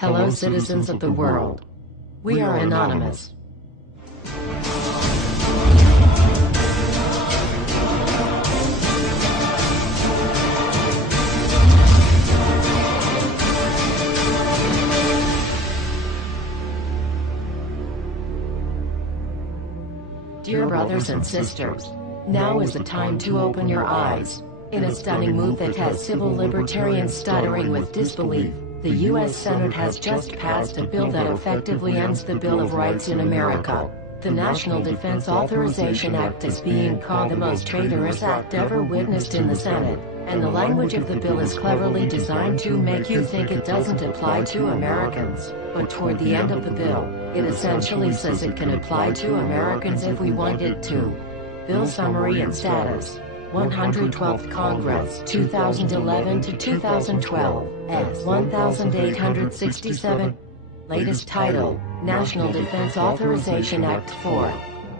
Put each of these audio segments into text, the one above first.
Hello, citizens of the world. We are anonymous. Dear brothers and sisters, now is the time to open your eyes. In a stunning move that has civil libertarians stuttering with disbelief, the U.S. Senate has just passed a bill that effectively ends the Bill of Rights in America. The National Defense Authorization Act is being called the most traitorous act ever witnessed in the Senate, and the language of the bill is cleverly designed to make you think it doesn't apply to Americans. But toward the end of the bill, it essentially says it can apply to Americans if we want it to. Bill summary and status. 112th Congress, 2011 to 2012, S. 1867. Latest title, National Defense Authorization Act 4.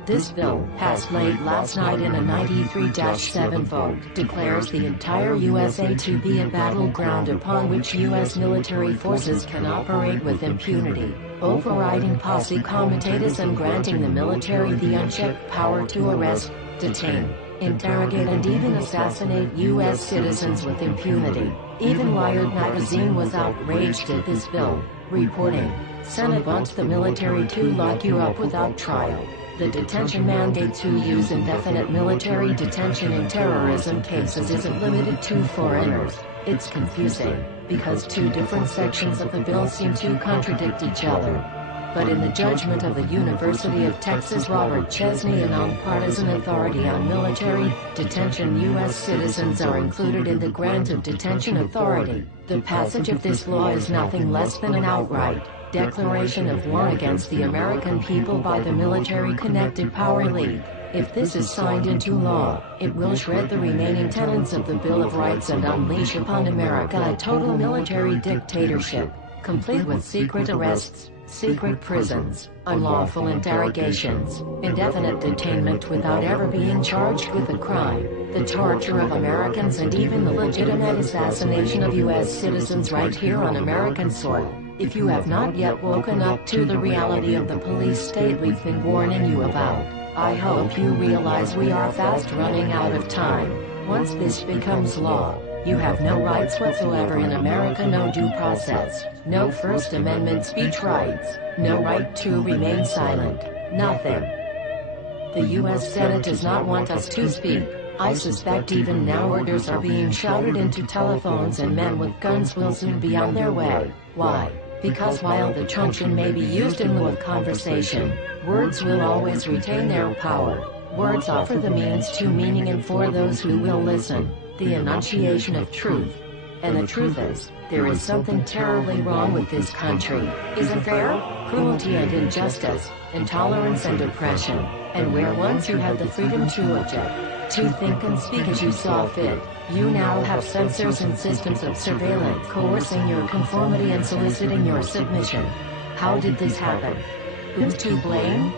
This bill, passed late last night in a 93-7 vote, declares the entire USA to be a battleground upon which U.S. military forces can operate with impunity, overriding posse comitatus and granting the military the unchecked power to arrest, detain, interrogate and even assassinate U.S. citizens with impunity. Even Wired magazine was outraged at this bill, reporting, Senate wants the military to lock you up without trial. The detention mandate to use indefinite military detention in terrorism cases isn't limited to foreigners. It's confusing, because two different sections of the bill seem to contradict each other. But in the judgment of the University of Texas Robert Chesney, a nonpartisan authority on military detention, U.S. citizens are included in the grant of detention authority. The passage of this law is nothing less than an outright declaration of war against the American people by the military-connected power league. If this is signed into law, it will shred the remaining tenets of the Bill of Rights and unleash upon America a total military dictatorship, complete with secret arrests, secret prisons, unlawful interrogations, indefinite detainment without ever being charged with a crime, the torture of Americans and even the legitimate assassination of U.S. citizens right here on American soil. If you have not yet woken up to the reality of the police state we've been warning you about, I hope you realize we are fast running out of time. Once this becomes law, you have no rights whatsoever in America, no due process, no First Amendment speech rights, no right to remain silent, nothing. The U.S. Senate does not want us to speak. I suspect even now orders are being shouted into telephones and men with guns will soon be on their way. Why? Because while the truncheon may be used in lieu of conversation, words will always retain their power. Words offer the means to meaning and for those who will listen, the enunciation of truth. And the truth is, there is something terribly wrong with this country, isn't there? Cruelty and injustice, intolerance and oppression, and where once you had the freedom to object, to think and speak as you saw fit, you now have censors and systems of surveillance coercing your conformity and soliciting your submission. How did this happen? Who's to blame?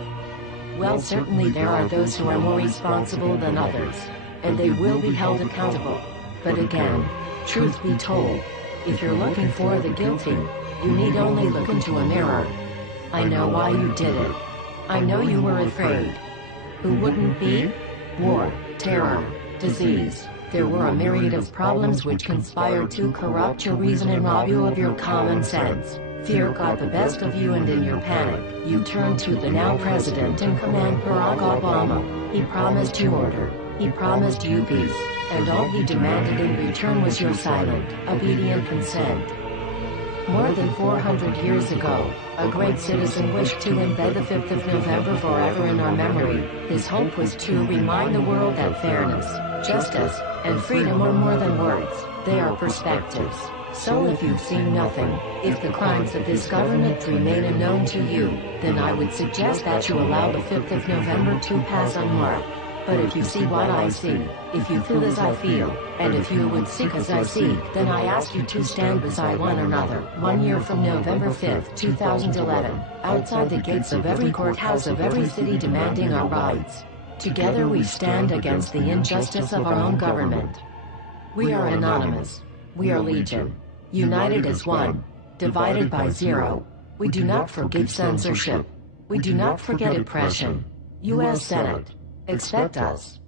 Well, certainly there are those who are more responsible than others, and they will be held accountable. But again, truth be told, if you're looking for the guilty, you need only look into a mirror. I know why you did it. I know you were afraid. Who wouldn't be? War, terror, disease. There were a myriad of problems which conspired to corrupt your reason and rob you of your common sense. Fear got the best of you, and in your panic, you turned to the now president in command, Barack Obama. He promised you order. He promised you peace. And all he demanded in return was your silent, obedient consent. More than 400 years ago, a great citizen wished to embed the 5th of November forever in our memory. His hope was to remind the world that fairness, justice, and freedom are more than words, they are perspectives. So if you've seen nothing, if the crimes of this government remain unknown to you, then I would suggest that you allow the 5th of November to pass unmarked. But if you see what I see, if you feel as I feel, and if you would seek as I seek, then I ask you to stand beside one another, 1 year from November 5th, 2011, outside the gates of every courthouse of every city demanding our rights. Together we stand against the injustice of our own government. We are anonymous. We are legion. United as one. divided by 0. We do not forgive censorship. We do not forget oppression. U.S. Senate. Expect us.